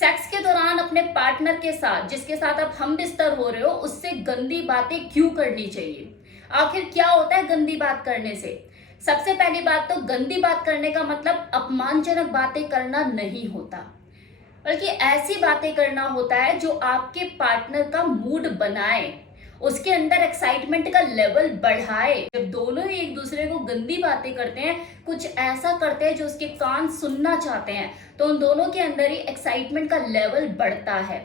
Sex के दौरान अपने पार्टनर के साथ, जिसके साथ आप हम बिस्तर हो रहे हो, उससे गंदी बातें क्यों करनी चाहिए? आखिर क्या होता है गंदी बात करने से? सबसे पहली बात तो गंदी बात करने का मतलब अपमानजनक बातें करना नहीं होता, बल्कि ऐसी बातें करना होता है जो आपके पार्टनर का मूड बनाए, उसके अंदर एक्साइटमेंट का लेवल बढ़ाए। जब दोनों ही एक दूसरे को गंदी बातें करते हैं, कुछ ऐसा करते हैं जो उसके कान सुनना चाहते हैं, तो उन दोनों के अंदर ही एक्साइटमेंट का लेवल बढ़ता है।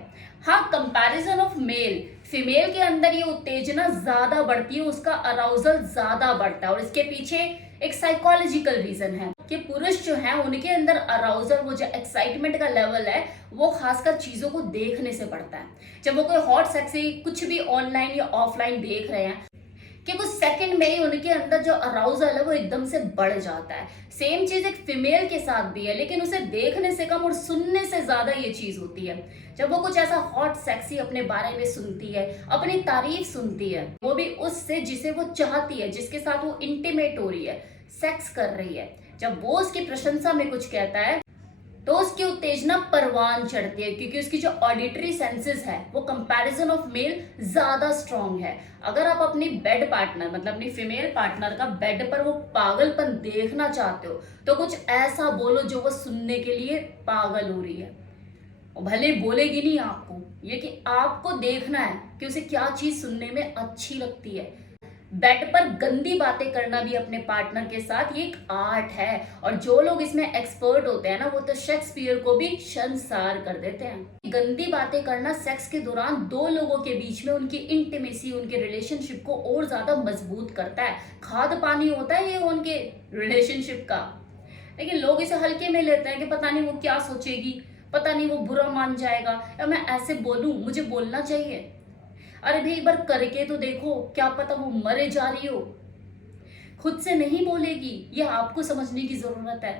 हाँ, कंपैरिजन ऑफ मेल, फीमेल के अंदर ये उत्तेजना ज्यादा बढ़ती है, उसका अराउजल ज्यादा बढ़ता है, और इसके पीछे एक साइकोलॉजिकल रीजन है कि पुरुष जो है उनके अंदर अराउजल, वो जो एक्साइटमेंट का लेवल है, वो खासकर चीजों को देखने से बढ़ता है। जब वो कोई हॉट सेक्सी कुछ भी ऑनलाइन या ऑफलाइन देख रहे हैं, कि कुछ सेकंड में ही उनके अंदर जो अराउजल है वो एकदम से बढ़ जाता है। सेम चीज एक फीमेल के साथ भी है, लेकिन उसे देखने से कम और सुनने से ज्यादा ये चीज होती है। जब वो कुछ ऐसा हॉट सेक्सी अपने बारे में सुनती है, अपनी तारीफ सुनती है, वो भी उससे जिसे वो चाहती है, जिसके साथ वो इंटीमेट हो रही है, सेक्स कर रही है, जब वो उसकी प्रशंसा में कुछ कहता है, तो उसकी उत्तेजना परवान चढ़ती है, क्योंकि उसकी जो ऑडिटरी सेंसेस है वो कंपैरिजन ऑफ मेल ज्यादा स्ट्रांग है। अगर आप अपनी बेड पार्टनर, मतलब अपनी फीमेल पार्टनर का बेड पर वो पागलपन देखना चाहते हो, तो कुछ ऐसा बोलो जो वो सुनने के लिए पागल हो रही है। और भले बोलेगी नहीं आपको, ये कि आपको देखना है कि उसे क्या चीज सुनने में अच्छी लगती है। बेड पर गंदी बातें करना भी अपने पार्टनर के साथ ये एक आर्ट है, और जो लोग इसमें एक्सपर्ट होते हैं ना, वो तो शेक्सपियर को भी शर्मसार कर देते हैं। गंदी बातें करना सेक्स के दौरान दो लोगों के बीच में उनकी इंटीमेसी, उनके रिलेशनशिप को और ज्यादा मजबूत करता है। खाद पानी होता है ये उनके रिलेशनशिप का। लेकिन लोग इसे हल्के में लेते हैं कि पता नहीं वो क्या सोचेगी, पता नहीं वो बुरा मान जाएगा, या मैं ऐसे बोलूं, मुझे बोलना चाहिए। अरे भाई, एक बार करके तो देखो, क्या पता वो मरे जा रही हो। खुद से नहीं बोलेगी, ये आपको समझने की जरूरत है।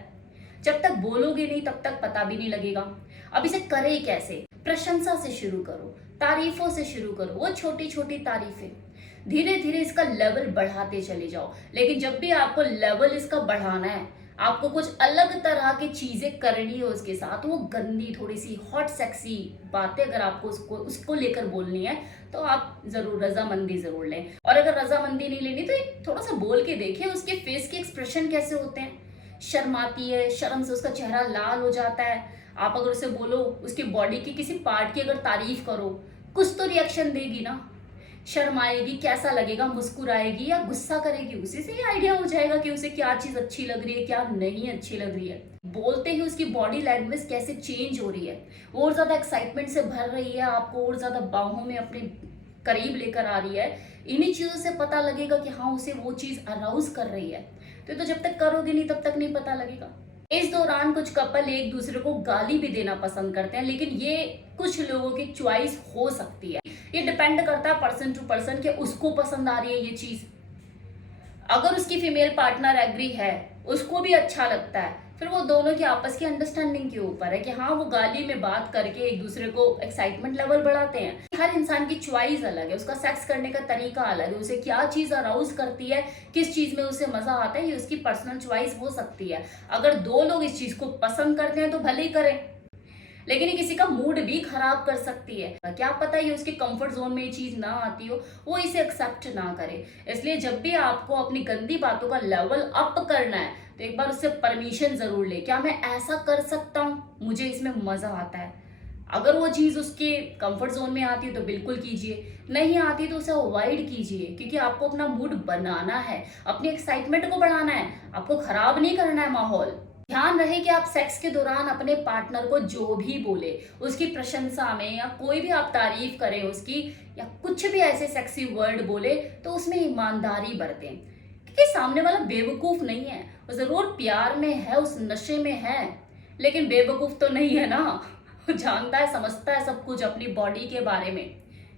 जब तक बोलोगे नहीं तब तक पता भी नहीं लगेगा। अब इसे करे कैसे? प्रशंसा से शुरू करो, तारीफों से शुरू करो, वो छोटी छोटी तारीफें। धीरे धीरे इसका लेवल बढ़ाते चले जाओ। लेकिन जब भी आपको लेवल इसका बढ़ाना है, आपको कुछ अलग तरह की चीजें करनी है उसके साथ, वो गंदी थोड़ी सी हॉट सेक्सी बातें अगर आपको उसको उसको लेकर बोलनी है, तो आप जरूर रजामंदी जरूर लें। और अगर रजामंदी नहीं लेनी तो एक थोड़ा सा बोल के देखिए उसके फेस के एक्सप्रेशन कैसे होते हैं। शर्माती है, शर्म से उसका चेहरा लाल हो जाता है। आप अगर उसे बोलो, उसकी बॉडी की किसी पार्ट की अगर तारीफ करो, कुछ तो रिएक्शन देगी ना। शर्माएगी, कैसा लगेगा, मुस्कुराएगी या गुस्सा करेगी, उसी से ही आइडिया हो जाएगा कि उसे क्या चीज अच्छी लग रही है, क्या नहीं अच्छी लग रही है। बोलते ही उसकी बॉडी लैंग्वेज कैसे चेंज हो रही है, वो और ज्यादा एक्साइटमेंट से भर रही है, आपको और ज्यादा बाहों में अपने करीब लेकर आ रही है। इन्हीं चीजों से पता लगेगा कि हाँ, उसे वो चीज अराउज कर रही है। तो जब तक करोगे नहीं तब तक नहीं पता लगेगा। इस दौरान कुछ कपल एक दूसरे को गाली भी देना पसंद करते हैं, लेकिन ये कुछ लोगों की चॉइस हो सकती है। ये डिपेंड करता है पर्सन टू पर्सन कि उसको पसंद आ रही है ये चीज। अगर उसकी फीमेल पार्टनर एग्री है, उसको भी अच्छा लगता है, फिर वो दोनों की आपस की अंडरस्टैंडिंग के ऊपर है कि हाँ, वो गाली में बात करके एक दूसरे को एक्साइटमेंट लेवल बढ़ाते हैं। हर इंसान की चॉइस अलग है, उसका सेक्स करने का तरीका अलग है, उसे क्या चीज अराउज करती है, किस चीज में उसे मजा आता है, ये उसकी पर्सनल चॉइस हो सकती है। अगर दो लोग इस चीज को पसंद करते हैं तो भले ही करें, लेकिन ये किसी का मूड भी खराब कर सकती है। क्या पता ये उसके कंफर्ट जोन में ये चीज ना आती हो, वो इसे एक्सेप्ट ना करे। इसलिए जब भी आपको अपनी गंदी बातों का लेवल अप करना है, तो एक बार उससे परमिशन जरूर ले। क्या मैं ऐसा कर सकता हूँ, मुझे इसमें मजा आता है। अगर वो चीज उसके कंफर्ट जोन में आती है तो बिल्कुल कीजिए, नहीं आती तो उसे अवॉइड कीजिए, क्योंकि आपको अपना मूड बनाना है, अपनी एक्साइटमेंट को बढ़ाना है, आपको खराब नहीं करना है माहौल। ध्यान रहे कि आप सेक्स के दौरान अपने पार्टनर को जो भी बोले, उसकी प्रशंसा में या कोई भी आप तारीफ करें उसकी, या कुछ भी ऐसे सेक्सी वर्ड बोले, तो उसमें ईमानदारी बरतें। क्योंकि सामने वाला बेवकूफ नहीं है, वो जरूर प्यार में है, उस नशे में है, लेकिन बेवकूफ तो नहीं है ना। वो जानता है, समझता है सब कुछ अपनी बॉडी के बारे में,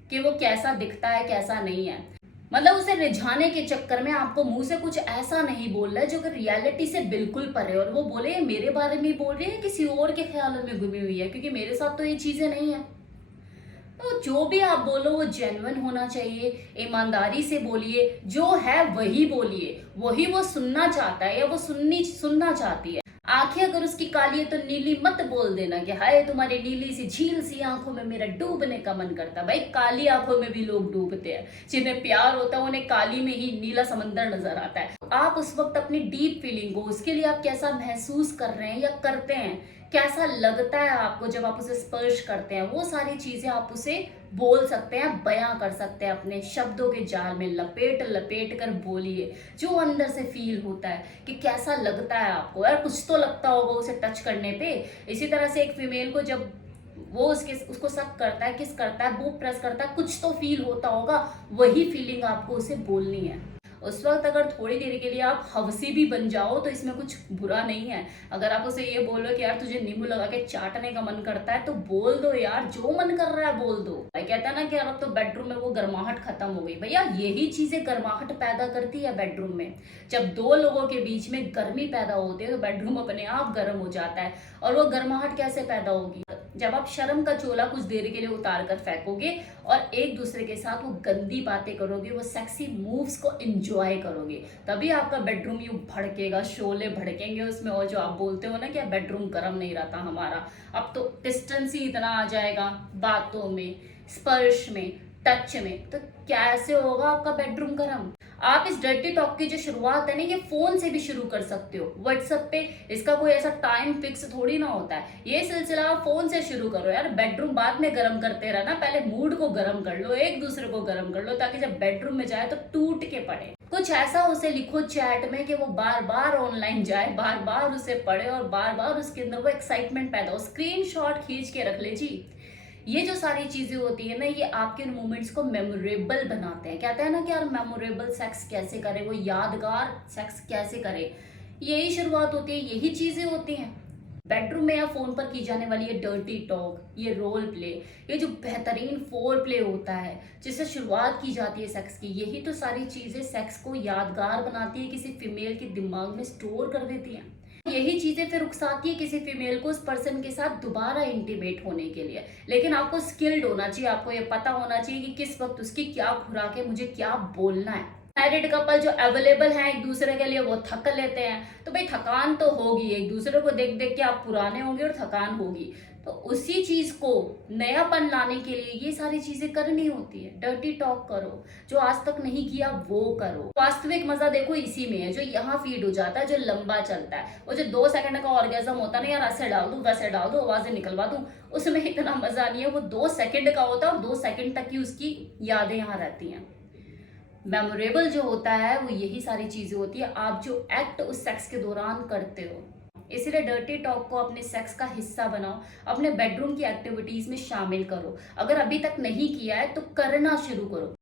कि वो कैसा दिखता है, कैसा नहीं है। मतलब उसे रिझाने के चक्कर में आपको मुंह से कुछ ऐसा नहीं बोलना है जो कि रियलिटी से बिल्कुल परे है, और वो बोले ये मेरे बारे में बोल रही है, किसी और के ख्यालों में घुमी हुई है, क्योंकि मेरे साथ तो ये चीजें नहीं है। तो जो भी आप बोलो वो जेन्युइन होना चाहिए, ईमानदारी से बोलिए, जो है वही बोलिए, वही वो सुनना चाहता है या वो सुनना चाहती है। आंखें अगर उसकी काली है तो नीली मत बोल देना कि हाय तुम्हारी नीली सी झील सी आंखों में मेरा डूबने का मन करता। भाई काली आंखों में भी लोग डूबते हैं, जिन्हें प्यार होता है उन्हें काली में ही नीला समंदर नजर आता है। आप उस वक्त अपनी डीप फीलिंग को, उसके लिए आप कैसा महसूस कर रहे हैं या करते हैं, कैसा लगता है आपको जब आप उसे स्पर्श करते हैं, वो सारी चीजें आप उसे बोल सकते हैं, बयां कर सकते हैं। अपने शब्दों के जाल में लपेट लपेट कर बोलिए जो अंदर से फील होता है कि कैसा लगता है आपको। यार कुछ तो लगता होगा उसे टच करने पे। इसी तरह से एक फीमेल को जब वो उसको सक करता है, किस करता है, वो प्रेस करता है, कुछ तो फील होता होगा, वही फीलिंग आपको उसे बोलनी है। उस वक्त अगर थोड़ी देर के लिए आप हवसी भी बन जाओ तो इसमें कुछ बुरा नहीं है। अगर आप उसे ये बोलो कि यार तुझे नींबू लगा के चाटने का मन करता है, तो बोल दो यार, जो मन कर रहा है बोल दो। भाई कहता है ना कि यार अब तो बेडरूम में वो गर्माहट खत्म हो गई। भैया यही चीजें गर्माहट पैदा करती है बेडरूम में। जब दो लोगों के बीच में गर्मी पैदा होती है तो बेडरूम अपने आप गर्म हो जाता है। और वो गर्माहट कैसे पैदा होगी? जब आप शर्म का चोला कुछ देर के लिए उतार कर फेंकोगे और एक दूसरे के साथ वो गंदी बातें करोगे, वो सेक्सी मूव्स को एंजॉय करोगे, तभी आपका बेडरूम यूं भड़केगा, शोले भड़केंगे उसमें। और जो आप बोलते हो ना कि बेडरूम गर्म नहीं रहता हमारा, अब तो डिस्टेंस ही इतना आ जाएगा बातों में, स्पर्श में, टच में, तो कैसे होगा आपका बेडरूम गर्म? आप इस डर्टी टॉक की जो शुरुआत है ना, ये फोन से भी शुरू कर सकते हो, व्हाट्सएप पे। इसका कोई ऐसा टाइम फिक्स थोड़ी ना होता है। ये सिलसिला आप फोन से शुरू करो यार। बेडरूम बाद में गर्म करते रहना, पहले मूड को गर्म कर लो, एक दूसरे को गर्म कर लो, ताकि जब बेडरूम में जाए तो टूट के पड़े। कुछ ऐसा उसे लिखो चैट में कि वो बार बार ऑनलाइन जाए, बार बार उसे पढ़े और बार बार उसके अंदर वो एक्साइटमेंट पैदा हो। स्क्रीनशॉट खींच के रख ले जी। ये जो सारी चीजें होती है ना, ये आपके मोमेंट्स को मेमोरेबल बनाते हैं। कहते हैं ना कि यार मेमोरेबल सेक्स कैसे करें, वो यादगार सेक्स कैसे करें, यही शुरुआत होती है, यही चीजें होती हैं। बेडरूम में या फोन पर की जाने वाली ये डर्टी टॉक, ये रोल प्ले, ये जो बेहतरीन फोर प्ले होता है जिससे शुरुआत की जाती है सेक्स की, यही तो सारी चीजें सेक्स को यादगार बनाती है, किसी फीमेल के दिमाग में स्टोर कर देती हैं। यही चीजें फिर उकसाती है किसी फीमेल को उस पर्सन के साथ दोबारा इंटीमेट होने के लिए। लेकिन आपको स्किल्ड होना चाहिए, आपको ये पता होना चाहिए कि किस वक्त उसकी क्या खुराक है, मुझे क्या बोलना है। मैरिड कपल जो अवेलेबल हैं एक दूसरे के लिए, वो थक लेते हैं, तो भाई थकान तो होगी, एक दूसरे को देख देख के आप पुराने होंगे और थकान होगी। तो उसी चीज को नयापन लाने के लिए ये सारी चीजें करनी होती है। डर्टी टॉक करो, जो आज तक नहीं किया वो करो। वास्तविक मजा देखो इसी में है, जो यहाँ फीड हो जाता है, जो लंबा चलता है। वो जो 2 सेकंड का ऑर्गेजम होता है ना, यार ऐसे डाल दूं वैसे डाल दूं आवाजें निकलवा दूं, उसमें इतना मजा नहीं है। वो 2 सेकंड का होता है और 2 सेकंड तक की उसकी यादें यहाँ रहती हैं। मेमोरेबल जो होता है वो यही सारी चीजें होती है, आप जो एक्ट उस सेक्स के दौरान करते हो। इसीलिए डर्टी टॉक को अपने सेक्स का हिस्सा बनाओ, अपने बेडरूम की एक्टिविटीज में शामिल करो। अगर अभी तक नहीं किया है तो करना शुरू करो।